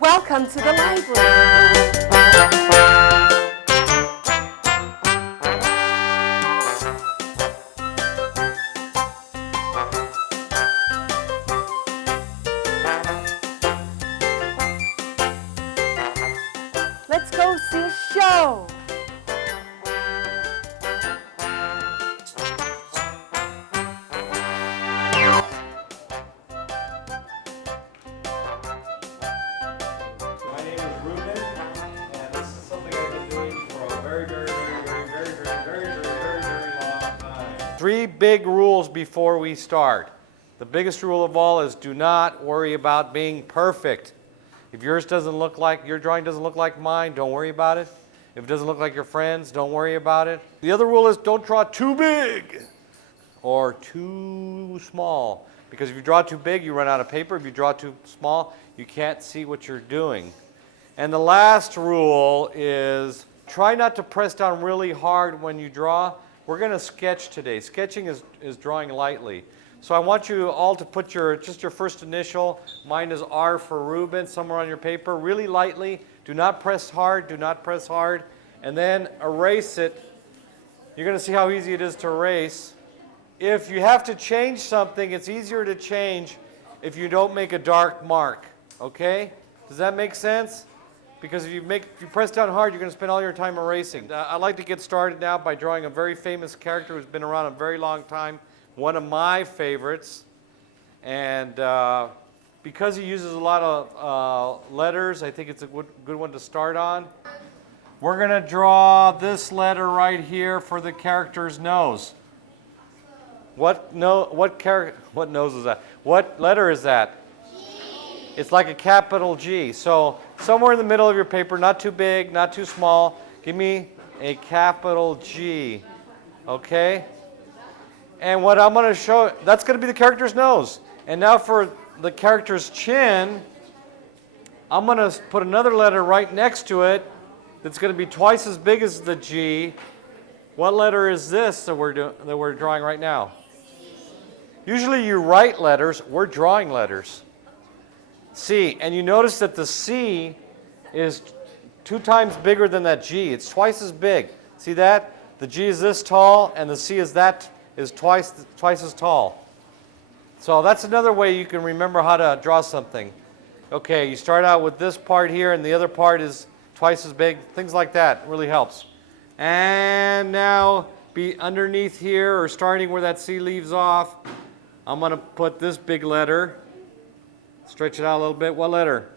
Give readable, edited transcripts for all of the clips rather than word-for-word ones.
Welcome to the library. Let's go see a show. My name is Ruben, and this is something I've been doing for a very long time. 3 big rules before we start. The biggest rule of all is do not worry about being perfect. If your drawing doesn't look like mine, don't worry about it. If it doesn't look like your friends, don't worry about it. The other rule is don't draw too big or too small. Because if you draw too big, you run out of paper. If you draw too small, you can't see what you're doing. And the last rule is try not to press down really hard when you draw. We're going to sketch today. Sketching is drawing lightly. So I want you all to put just your first initial. Mine is R for Ruben, somewhere on your paper, really lightly. Do not press hard, do not press hard. And then erase it. You're going to see how easy it is to erase. If you have to change something, it's easier to change if you don't make a dark mark. Okay? Does that make sense? Because if you press down hard, you're going to spend all your time erasing. I'd like to get started now by drawing a very famous character who's been around a very long time. One of my favorites. And because he uses a lot of letters, I think it's a good one to start on. We're going to draw this letter right here for the character's nose. What nose is that? What letter is that? G. It's like a capital G. So somewhere in the middle of your paper, not too big, not too small, give me a capital G. Okay? And what I'm going to show, that's going to be the character's nose. And now for the character's chin, I'm going to put another letter right next to it that's going to be twice as big as the G. What letter is this that we're drawing right now? Usually you write letters, we're drawing letters. C, and you notice that the C is 2 times bigger than that G. It's twice as big. See that? The G is this tall, and the C is twice as tall. So that's another way you can remember how to draw something. Okay, you start out with this part here, and the other part is twice as big. Things like that really helps. And now be underneath here, or starting where that C leaves off, I'm going to put this big letter. Stretch it out a little bit. What letter?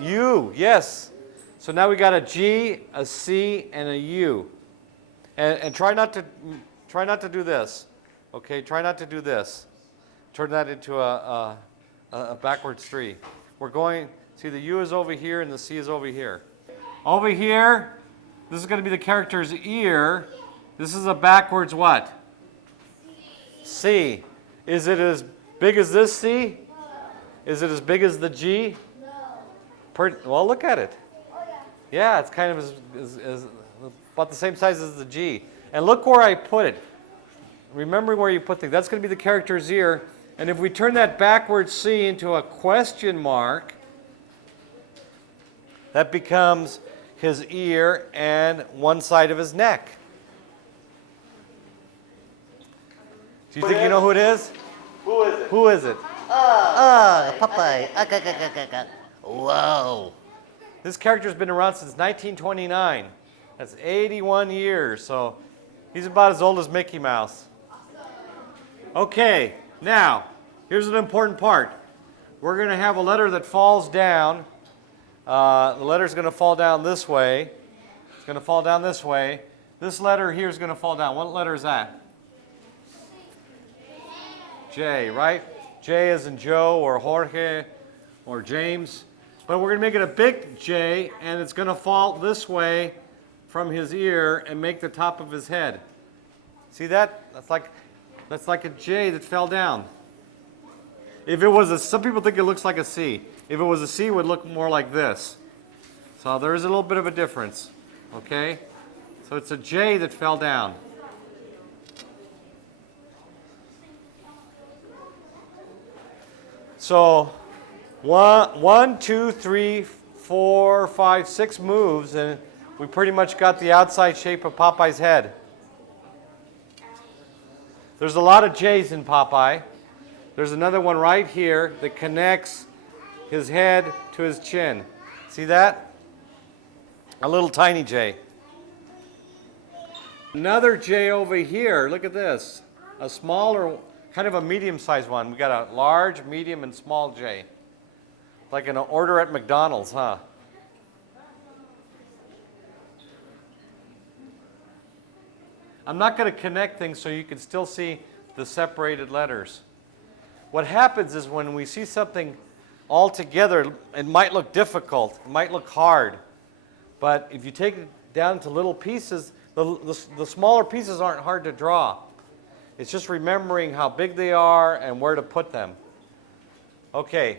U, yes. So now we got a G, a C, and a U. And try not to do this. Okay, try not to do this. Turn that into a backwards 3. We're going, see the U is over here and the C is over here. Over here, this is going to be the character's ear. This is a backwards what? C. Is it as big as this C? Is it as big as the G? No. Well, look at it. Yeah, it's kind of about the same size as the G. And look where I put it. Remember where you put things. That's going to be the character's ear. And if we turn that backwards C into a question mark, that becomes his ear and one side of his neck. Do you think you know who it is? Who is it? Who is it? Popeye. Whoa. This character's been around since 1929. That's 81 years, so he's about as old as Mickey Mouse. Okay, now, here's an important part. We're going to have a letter that falls down. The letter's going to fall down this way. It's going to fall down this way. This letter here is going to fall down. What letter is that? J, right? J as in Joe or Jorge or James. But we're going to make it a big J, and it's going to fall this way from his ear and make the top of his head. See that? That's like a J that fell down. If it was some people think it looks like a C. If it was a C, it would look more like this. So there is a little bit of a difference. Okay? So it's a J that fell down. So One, two, three, 4, 5, 6 moves, and we pretty much got the outside shape of Popeye's head. There's a lot of J's in Popeye. There's another one right here that connects his head to his chin. See that? A little tiny J. Another J over here. Look at this. A smaller, kind of a medium-sized one. We got a large, medium, and small J. Like an order at McDonald's, huh? I'm not going to connect things so you can still see the separated letters. What happens is when we see something all together, it might look difficult, it might look hard. But if you take it down to little pieces, the smaller pieces aren't hard to draw. It's just remembering how big they are and where to put them. Okay,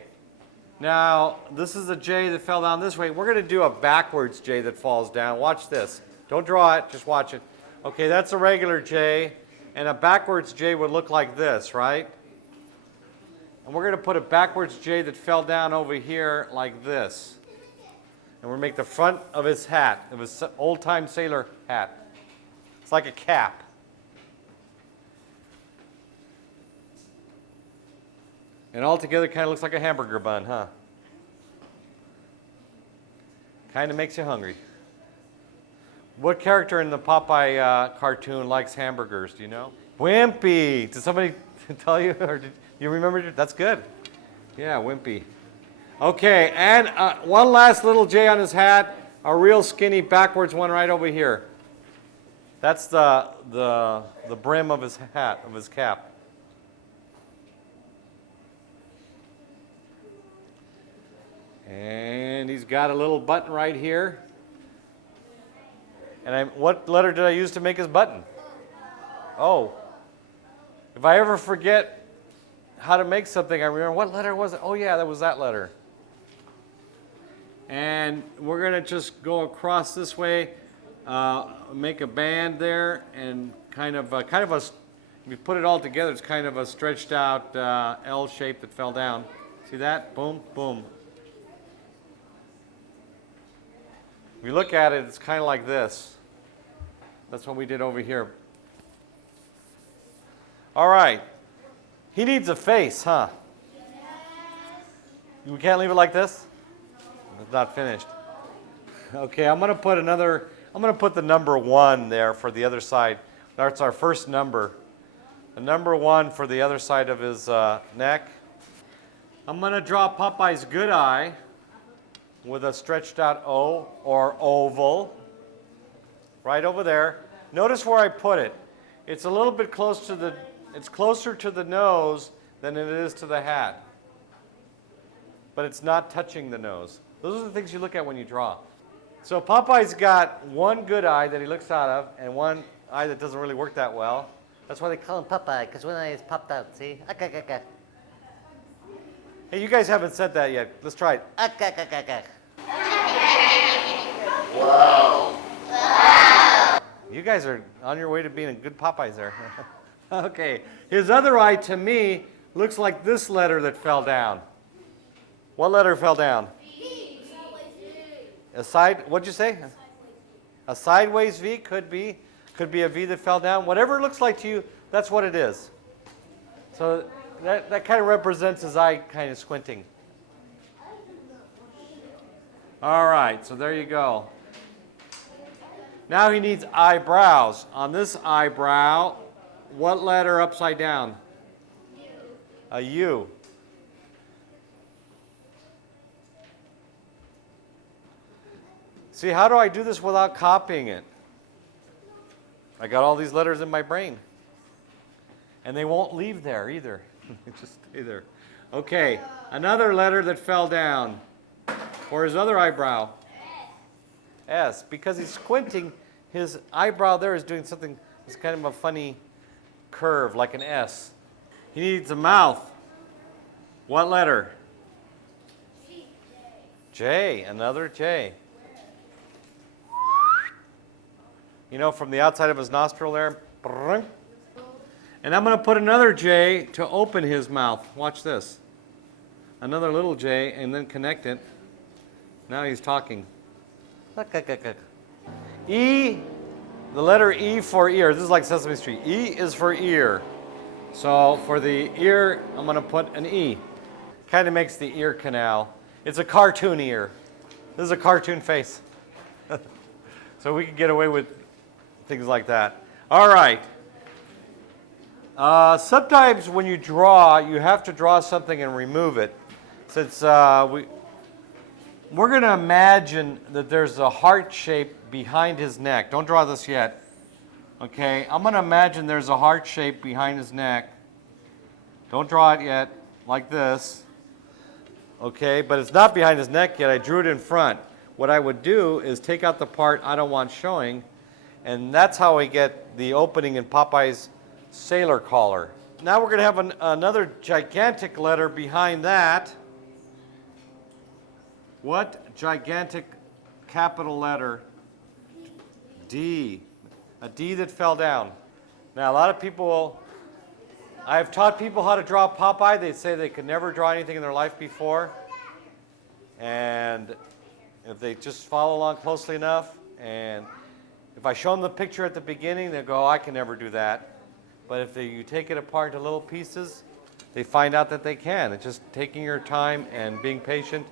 now this is a J that fell down this way. We're going to do a backwards J that falls down. Watch this. Don't draw it, just watch it. Okay, that's a regular J, and a backwards J would look like this, right? And we're going to put a backwards J that fell down over here like this. And we'll make the front of his hat, of his old-time sailor hat. It's like a cap. And all together kind of looks like a hamburger bun, huh? Kind of makes you hungry. What character in the Popeye cartoon likes hamburgers? Do you know? Wimpy. Did somebody tell you, or did you remember? That's good. Yeah, Wimpy. Okay, and one last little J on his hat. A real skinny backwards one right over here. That's the brim of his hat, of his cap. And he's got a little button right here. And what letter did I use to make his button? Oh. If I ever forget how to make something, I remember, what letter was it? Oh yeah, that was that letter. And we're going to just go across this way, make a band there, and kind of a, if you put it all together, it's kind of a stretched out L shape that fell down. See that? Boom, boom. If you look at it, it's kind of like this. That's what we did over here. All right. He needs a face, huh? We can't leave it like this? It's not finished. Okay, I'm going to put the number 1 there for the other side. That's our first number. The number 1 for the other side of his neck. I'm going to draw Popeye's good eye with a stretched out O or oval right over there. Notice where I put it. It's a little bit close to it's closer to the nose than it is to the hat. But it's not touching the nose. Those are the things you look at when you draw. So Popeye's got one good eye that he looks out of and one eye that doesn't really work that well. That's why they call him Popeye, because one eye is popped out, see? Hey, you guys haven't said that yet. Let's try it. Whoa. You guys are on your way to being a good Popeyes there. Okay. His other eye, to me, looks like this letter that fell down. What letter fell down? What'd you say? A sideways V could be a V that fell down. Whatever it looks like to you, that's what it is. So that kind of represents his eye kind of squinting. All right, so there you go. Now he needs eyebrows. On this eyebrow, what letter upside down? U. A U. See, how do I do this without copying it? I got all these letters in my brain. And they won't leave there either. They just stay there. Okay, another letter that fell down. For his other eyebrow. S. Because he's squinting, his eyebrow there is doing something, it's kind of a funny curve, like an S. He needs a mouth. What letter? J. Another J. You know, from the outside of his nostril there. And I'm going to put another J to open his mouth. Watch this. another little J and then connect it. Now he's talking. E, the letter E for ear. This is like Sesame Street. E is for ear. So for the ear, I'm going to put an E. Kind of makes the ear canal. It's a cartoon ear. This is a cartoon face. So we can get away with things like that. All right. Sometimes when you draw, you have to draw something and remove it. Since we're going to imagine that there's a heart shape behind his neck. Don't draw this yet. Okay, I'm going to imagine there's a heart shape behind his neck. Don't draw it yet, like this. Okay, but it's not behind his neck yet. I drew it in front. What I would do is take out the part I don't want showing, and that's how we get the opening in Popeye's sailor collar. Now we're going to have another gigantic letter behind that. What gigantic capital letter? D. A D that fell down. Now a lot of people, I've taught people how to draw Popeye. They say they could never draw anything in their life before. And if they just follow along closely enough, and if I show them the picture at the beginning, they'll go, oh, I can never do that. But if you take it apart into little pieces, they find out that they can. It's just taking your time and being patient.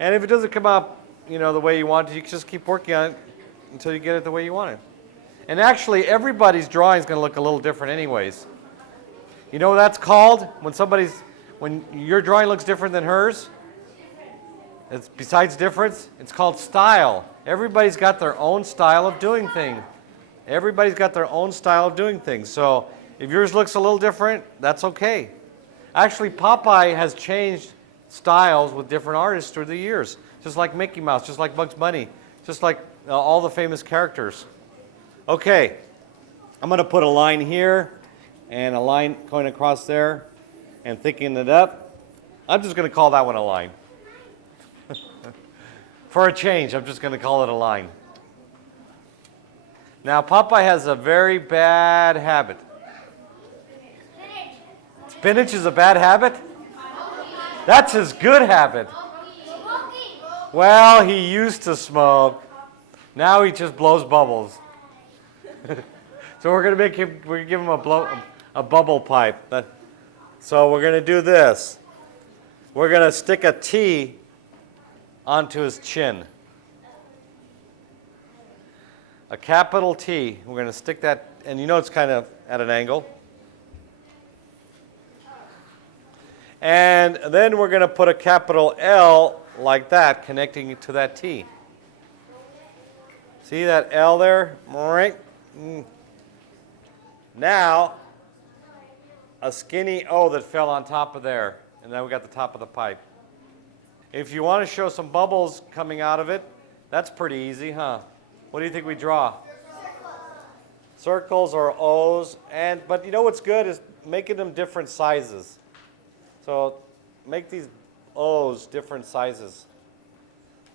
And if it doesn't come out, the way you want it, you can just keep working on it until you get it the way you want it. And actually, everybody's drawing is going to look a little different anyways. You know what that's called? When your drawing looks different than hers? It's besides difference, it's called style. Everybody's got their own style of doing things. Everybody's got their own style of doing things. So if yours looks a little different, that's okay. Actually, Popeye has changed styles with different artists through the years. Just like Mickey Mouse, just like Bugs Bunny, just like all the famous characters. Okay, I'm going to put a line here and a line going across there and thickening it up. I'm just going to call that one a line. For a change, I'm just going to call it a line. Now, Popeye has a very bad habit. Spinach is a bad habit? That's his good habit. Well, he used to smoke. Now he just blows bubbles. So we're going to give him a bubble pipe. So we're going to do this. We're going to stick a T onto his chin. A capital T. We're going to stick that, and it's kind of at an angle. And then we're going to put a capital L like that, connecting it to that T. See that L there? Right. Now, a skinny O that fell on top of there. And then we got the top of the pipe. If you want to show some bubbles coming out of it, that's pretty easy, huh? What do you think we draw? Circles or O's. But what's good is making them different sizes. So make these O's different sizes.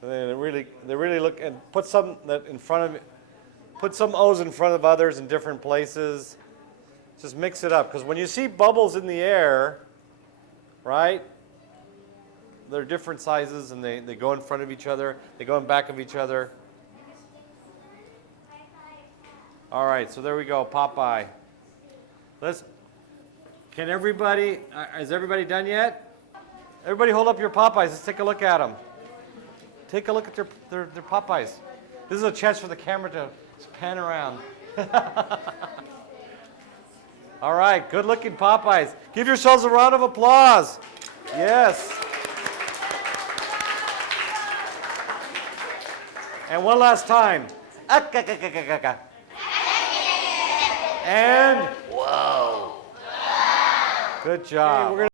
And they really look, and put some O's in front of others in different places. Just mix it up, because when you see bubbles in the air, right, they're different sizes, and they go in front of each other, they go in back of each other. All right, so there we go, Popeye. Can everybody, is everybody done yet? Everybody hold up your Popeyes. Let's take a look at them. Take a look at their Popeyes. This is a chance for the camera to pan around. All right, good looking Popeyes. Give yourselves a round of applause. Yes. And one last time. And Whoa. good job. Okay,